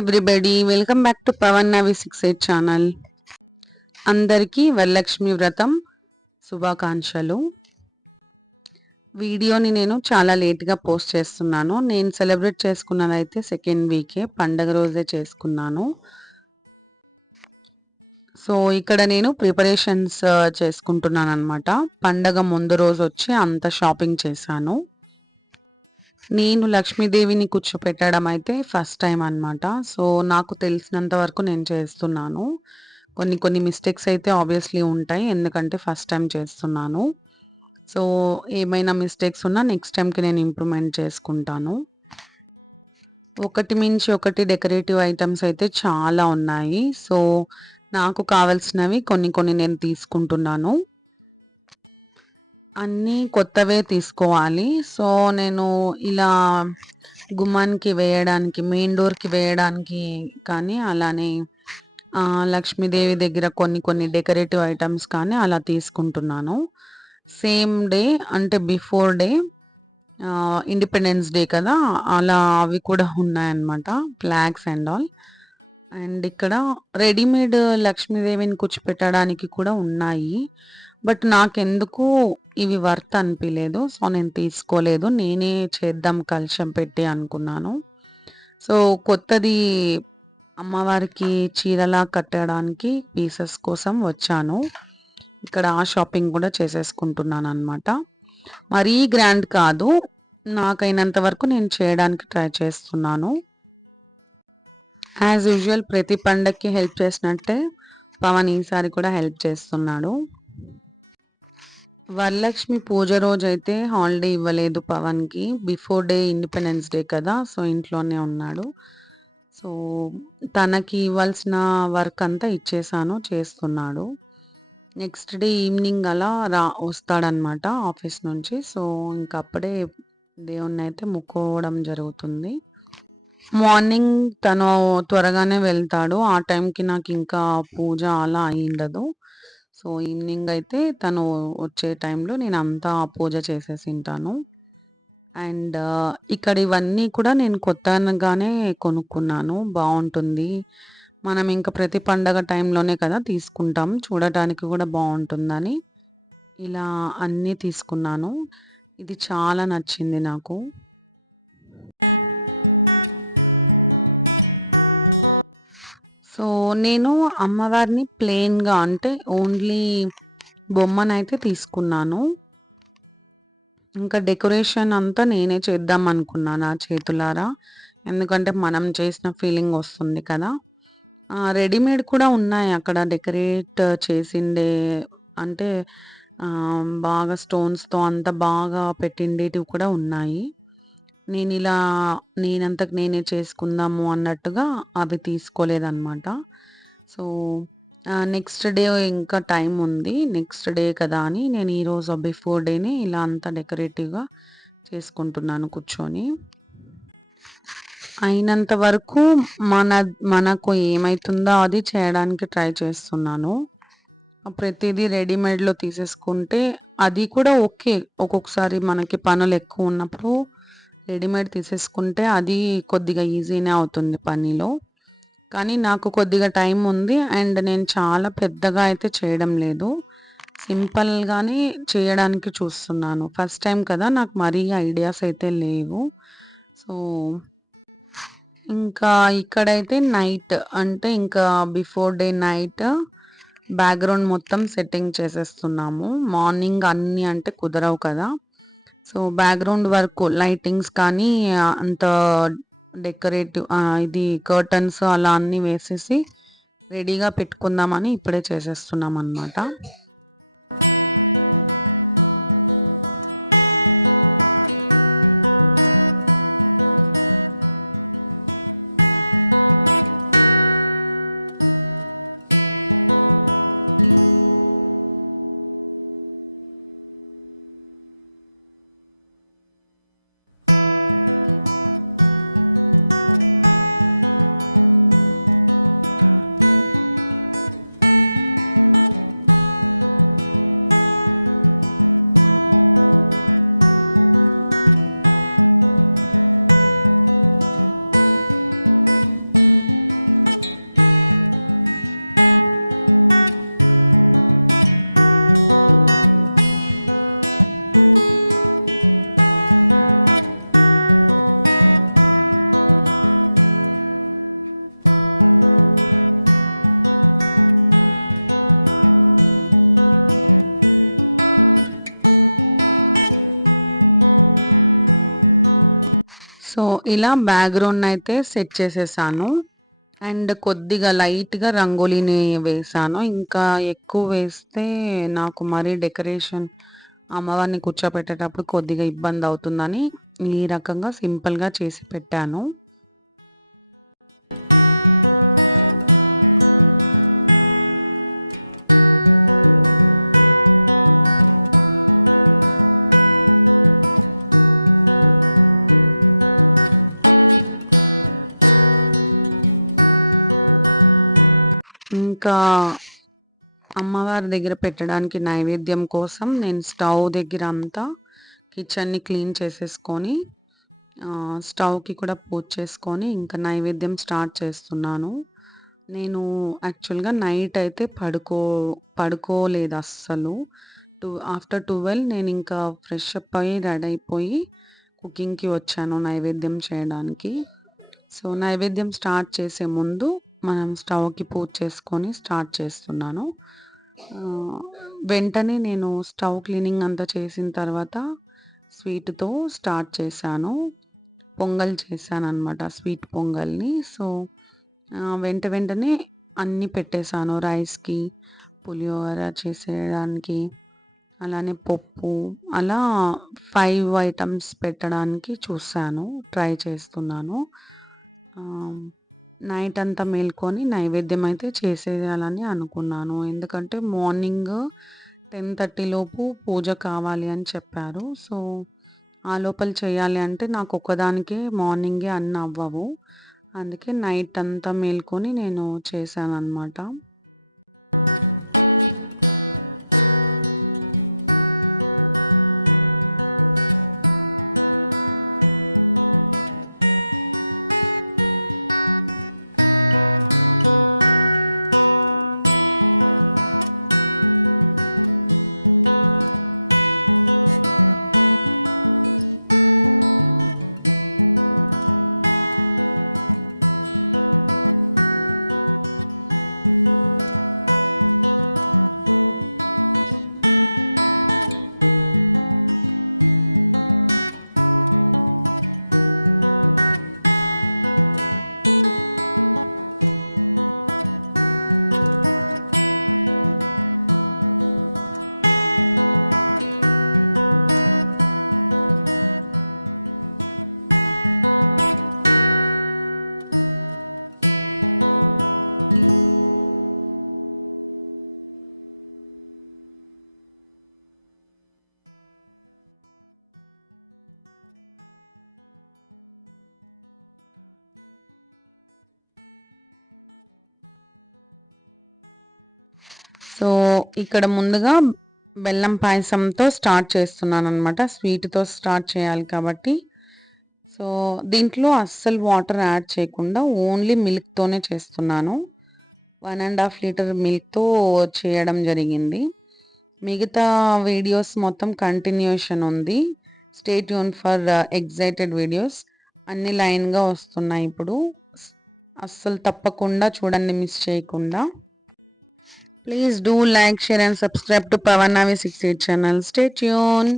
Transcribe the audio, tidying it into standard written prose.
Everybody, welcome back to Pavan Navi 68 channel. అందరికీ వరలక్ష్మి వ్రతం శుభాకాంక్షలు. వీడియోని నేను చాలా లేట్గా పోస్ట్ చేస్తున్నాను. నేను సెలబ్రేట్ చేసుకున్నదైతే సెకండ్ వీకే, పండగ రోజే చేసుకున్నాను. సో ఇక్కడ నేను ప్రిపరేషన్స్ చేసుకుంటున్నాను అనమాట. పండగ ముందు రోజు వచ్చి అంత షాపింగ్ చేశాను. నేను లక్ష్మీదేవిని కూర్చోపెట్టడం అయితే ఫస్ట్ టైం అనమాట. సో నాకు తెలిసినంత వరకు నేను చేస్తున్నాను. కొన్ని మిస్టేక్స్ అయితే ఆబ్వియస్లీ ఉంటాయి, ఎందుకంటే ఫస్ట్ టైం చేస్తున్నాను. సో ఏమైనా మిస్టేక్స్ ఉన్నా నెక్స్ట్ టైంకి నేను ఇంప్రూవ్మెంట్ చేసుకుంటాను. ఒకటి మించి ఒకటి డెకరేటివ్ ఐటమ్స్ అయితే చాలా ఉన్నాయి. సో నాకు కావాల్సినవి కొన్ని నేను తీసుకుంటున్నాను. అన్నీ కొత్తవే తీసుకోవాలి. సో నేను ఇలా గుమ్మానికి వేయడానికి, మెయిన్ డోర్‌కి వేయడానికి కానీ, అలానే లక్ష్మీదేవి దగ్గర కొన్ని డెకరేటివ్ ఐటమ్స్ కానీ అలా తీసుకుంటున్నాను. సేమ్ డే అంటే బిఫోర్ డే ఇండిపెండెన్స్ డే కదా! అలా అవి కూడా ఉన్నాయన్నమాట. Flags and all. అండ్ ఇక్కడ రెడీమేడ్ లక్ష్మీదేవిని కూర్చోపెట్టడానికి కూడా ఉన్నాయి. బట్ నాకెందుకు ఇవి వర్త్ అనిపించలేదు. సో నేను తీసుకోలేదు. నేనే చేద్దాం కలశం పెట్టి అనుకున్నాను. సో కొత్తది అమ్మవారికి చీరలా కట్టడానికి పీసెస్ కోసం వచ్చాను. ఇక్కడ షాపింగ్ కూడా చేసేసుకుంటున్నాను అనమాట. మరీ గ్రాండ్ కాదు, నాకైనంత వరకు నేను చేయడానికి ట్రై చేస్తున్నాను. యాజ్ యూజువల్ ప్రతి పండక్కి హెల్ప్ చేసినట్టే పవన్ ఈసారి కూడా హెల్ప్ చేస్తున్నాడు. వరలక్ష్మి పూజ రోజైతే హాలిడే ఇవ్వలేదు పవన్కి. బిఫోర్ డే ఇండిపెండెన్స్ డే కదా! సో ఇంట్లోనే ఉన్నాడు. సో తనకి ఇవ్వాల్సిన వర్క్ అంతా ఇచ్చేసాను, చేస్తున్నాడు. నెక్స్ట్ డే ఈవినింగ్ అలా వస్తాడనమాట ఆఫీస్ నుంచి. సో ఇంక అప్పుడే దేవుణ్ణి అయితే మొక్కుకోవడం జరుగుతుంది. మార్నింగ్ తను త్వరగానే వెళ్తాడు. ఆ టైంకి నాకు ఇంకా పూజ అలా అయ్యుండదు. సో ఈవినింగ్ అయితే తను వచ్చే టైంలో నేను అంతా పూజ చేసేసింటాను. అండ్ ఇక్కడ ఇవన్నీ కూడా నేను కొత్తగానే కొనుక్కున్నాను. బాగుంటుంది. మనం ఇంకా ప్రతి పండగ టైంలోనే కదా తీసుకుంటాం, చూడటానికి కూడా బాగుంటుందని ఇలా అన్నీ తీసుకున్నాను. ఇది చాలా నచ్చింది నాకు. సో నేను అమ్మవారిని ప్లెయిన్‌గా అంటే ఓన్లీ బొమ్మనైతే తీసుకున్నాను. ఇంకా డెకరేషన్ అంతా నేనే చేద్దాం అనుకున్నాను నా చేతులారా. ఎందుకంటే మనం చేసిన ఫీలింగ్ వస్తుంది కదా! రెడీమేడ్ కూడా ఉన్నాయి అక్కడ డెకరేట్ చేసిండే, అంటే బాగా స్టోన్స్‌తో అంత బాగా పెట్టిండేటివి కూడా ఉన్నాయి. నేనంతకు నేనే చేసుకుందాము అన్నట్టుగా అవి తీసుకోలేదనమాట. సో నెక్స్ట్ డే ఇంకా టైం ఉంది. నెక్స్ట్ డే కదా అని నేను ఈరోజు బిఫోర్ డేనే ఇలా అంతా డెకరేటివ్‌గా చేసుకుంటున్నాను కూర్చొని. అయినంత వరకు మనకు ఏమైతుందో అది చేయడానికి ట్రై చేస్తున్నాను. ప్రతిదీ రెడీమేడ్‌లో తీసేసుకుంటే అది కూడా ఓకే. ఒక్కొక్కసారి మనకి పనులు ఎక్కువ ఉన్నప్పుడు రెడీమేడ్ తీసేసుకుంటే అది కొద్దిగా ఈజీనే అవుతుంది పనిలో. కానీ నాకు కొద్దిగా టైం ఉంది అండ్ నేను చాలా పెద్దగా అయితే చేయడం లేదు. సింపుల్‌గానే చేయడానికి చూస్తున్నాను. ఫస్ట్ టైం కదా, నాకు మరీ ఐడియాస్ అయితే లేవు. సో ఇంకా ఇక్కడైతే నైట్ అంటే ఇంకా బిఫోర్ డే నైట్ బ్యాక్‌గ్రౌండ్ మొత్తం సెట్టింగ్ చేసేస్తున్నాము. మార్నింగ్ అన్నీ అంటే కుదరవు కదా! సో బ్యాక్‌గ్రౌండ్ వరకు లైటింగ్స్ కానీ అంత డెకరేటివ్ ఇది కర్టన్స్ అలా అన్నీ వేసేసి రెడీగా పెట్టుకుందామని ఇప్పుడే చేసేస్తున్నామన్నమాట. ఇలా బ్యాక్గ్రౌండ్ అయితే సెట్ చేసేసాను. అండ్ కొద్దిగా లైట్‌గా రంగోలీని వేశాను. ఇంకా ఎక్కువ వేస్తే నాకు మరీ డెకరేషన్ అమ్మవారిని కూర్చోపెట్టేటప్పుడు కొద్దిగా ఇబ్బందవుతుందని ఈ రకంగా సింపుల్‌గా చేసి పెట్టాను. ఇంకా అమ్మవారి దగ్గర పెట్టడానికి నైవేద్యం కోసం నేను స్టవ్ దగ్గర అంతా కిచెన్‌ని క్లీన్ చేసేసుకొని స్టవ్‌కి కూడా పూజ చేసుకొని ఇంకా నైవేద్యం స్టార్ట్ చేస్తున్నాను. నేను యాక్చువల్‌గా నైట్ అయితే పడుకోలేదు అస్సలు. ఆఫ్టర్ 12 నేనింకా ఫ్రెష్ అప్ అయ్యి, రెడీ అయిపోయి కుకింగ్‌కి వచ్చాను నైవేద్యం చేయడానికి. సో, నైవేద్యం స్టార్ట్ చేసే ముందు మనం స్టవ్‌కి పూజ చేసుకొని స్టార్ట్ చేస్తున్నాను. ఆహ్, వెంటనే నేను స్టవ్ క్లీనింగ్ అంతా చేసిన తర్వాత స్వీట్‌తో స్టార్ట్ చేశాను. పొంగల్ చేశాననమాట. స్వీట్ పొంగల్‌ని. సో, వెంటనే అన్నీ పెట్టేసాను. రైస్‌కి, పులిహోర చేసేయడానికి, అలానే పప్పు అలా 5 ఐటెమ్స్ పెట్టడానికి చూసాను. ట్రై చేస్తున్నాను. ఆహ్, నైట్ అంతా మేల్కొని నైవేద్యం అయితే చేసేయాలని అనుకున్నాను. ఎందుకంటే మార్నింగ్ 10:30 లోపు పూజ కావాలి అని చెప్పారు. సో, ఆ లోపల చేయాలి అంటే నాకు ఒక్కదానికే మార్నింగే అన్నీ అవ్వవు. అందుకే నైట్ అంతా మేల్కొని నేను చేశాననమాట. సో, ఇక్కడ ముందుగా బెల్లం పాయసంతో స్టార్ట్ చేస్తున్నాననమాట. స్వీట్‌తో స్టార్ట్ చేయాలి కాబట్టి. సో, దీంట్లో అస్సలు వాటర్ యాడ్ చేయకుండా ఓన్లీ మిల్క్‌తోనే చేస్తున్నాను. 1 ½ లీటర్ మిల్క్‌తో చేయడం జరిగింది. మిగతా వీడియోస్ మొత్తం కంటిన్యూషన్ ఉంది. Stay tune for excited videos. అన్ని లైన్‌గా వస్తున్నాయి ఇప్పుడు. అస్సలు తప్పకుండా చూడండి మిస్ చేయకుండా. Please do like, share and subscribe to Pavan Navi 68 channel. Stay tuned.